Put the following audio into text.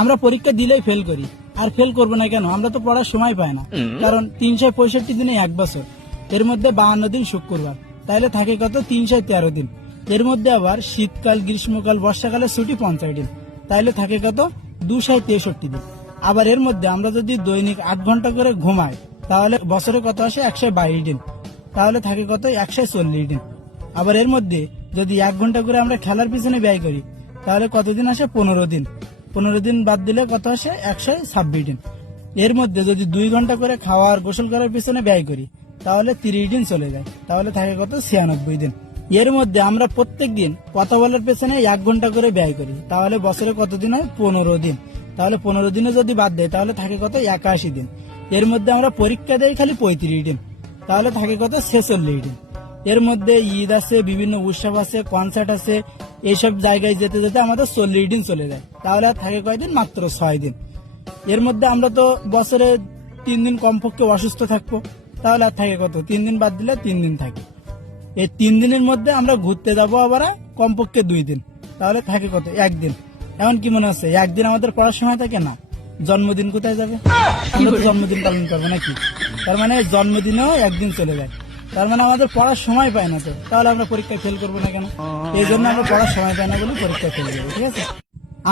আমরা পরীক্ষা দিলেই ফেল করি। আর ফেল করবো না কেন? আমরা তো পড়ার সময় পাই না। কারণ 365 দিনে 1 বছর, এর মধ্যে 52 দিন শুক্রবার, তাহলে থাকে কত? 313 দিন। এর মধ্যে আবার শীতকাল, গ্রীষ্মকাল, বর্ষাকালের ছুটি 50 দিন, তাহলে থাকে কত? 263 দিন। আবার এর মধ্যে আমরা যদি দৈনিক 8 ঘন্টা করে ঘুমাই, তাহলে বছরে কত আসে? 122 দিন, তাহলে থাকে কত? 140 দিন। আবার এর মধ্যে যদি 1 ঘন্টা করে আমরা খেলার পিছনে ব্যয় করি, তাহলে কতদিন আসে? 15 দিন। 15 দিন বাদ দিলে কত আসে? 126 দিন। এর মধ্যে যদি 2 ঘন্টা করে খাওয়ার, গোসল করার পিছনে ব্যয় করি, তাহলে 30 দিন চলে যায়, তাহলে থাকে কত? 96 দিন। এর মধ্যে আমরা প্রত্যেক দিন কথা বলার পেছনে 1 ঘন্টা করে ব্যয় করি, তাহলে বছরে কতদিন হয়? 15 দিন। তাহলে 15 দিনে যদি বাদ দেয়, তাহলে থাকে কত? 81 দিন। এর মধ্যে আমরা পরীক্ষা দেই খালি 35 দিন, তাহলে থাকে কত? 46 দিন। এর মধ্যে ঈদ আছে, বিভিন্ন উৎসব আছে, কনসার্ট আছে, এইসব জায়গায় যেতে যেতে আমাদের 40 দিন চলে যায়, তাহলে আর থাকে কয়দিন? মাত্র 6 দিন। এর মধ্যে আমরা তো বছরে 3 দিন কমপক্ষে অসুস্থ থাকবো, তাহলে আর থাকে কত? 3 দিন বাদ দিলে 3 দিন থাকে। এই 3 দিনের মধ্যে আমরা ঘুরতে যাবো আবার কমপক্ষে 2 দিন, তাহলে থাকে কত? 1 দিন। এমন কি মনে হচ্ছে একদিন আমাদের পড়ার সময় থাকে না? জন্মদিন কোথায় যাবে? আমরা তো জন্মদিন পালন করবো নাকি? তার মানে জন্মদিনেও 1 দিন চলে যায়, তার মানে আমাদের পড়ার সময় পায় না। তো তাহলে আমরা পরীক্ষায় ফেল করবো না কেন? এই জন্য আমরা পড়ার সময় পাই না বলে পরীক্ষায় ফেল যাবো, ঠিক আছে?